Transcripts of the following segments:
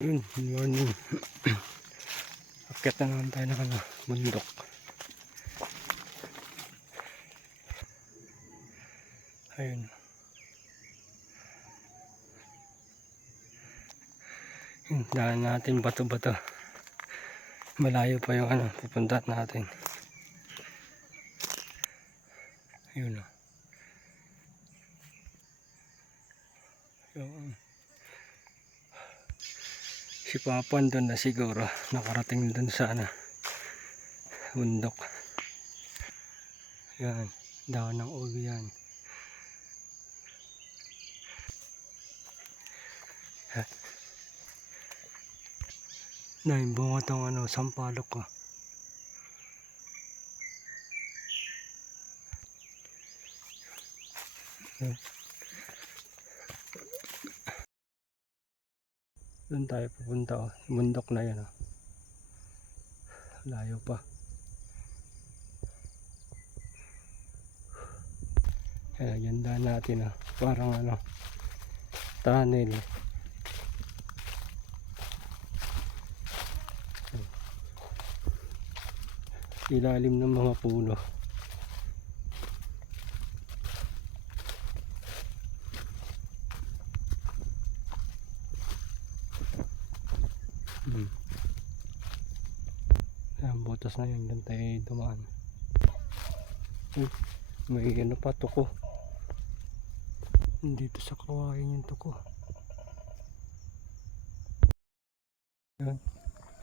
Good morning. Akyat na naman tayo ng bundok. Ayun. Yung daan natin bato-bato. Malayo pa yung pupuntahan natin. Ayun. Yung si Papa doon na siguro nakarating doon sa bundok. Yan, daon ng ubi yan. Nain bunga tong sampalok ko. Doon tayo pupunta bundok na yan. Layo pa. Kaya ganda natin parang tunnel. Ilalim ng mga puno. Ayan, butas na yun. Doon tayo dumaan. May pa, tuko. Dito sa kawain yung tuko. Yan.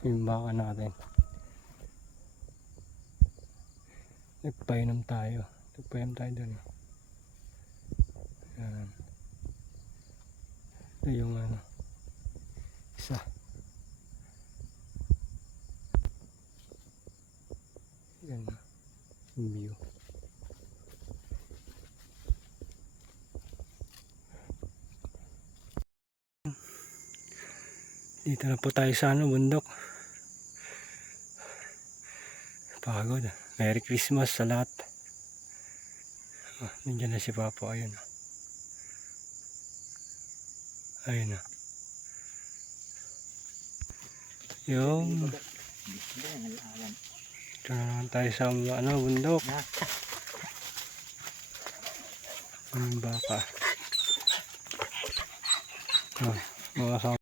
Yung baka natin. Nagpainom tayo doon. Yan. Ito yung isa. Yan yung view. Dito na po tayo sa bundok. Pagod. Merry Christmas sa lahat. Nandiyan na si Papa. Ayun. Ayun na. Yung ito na naman tayo sa bundok. Yung baka. Mga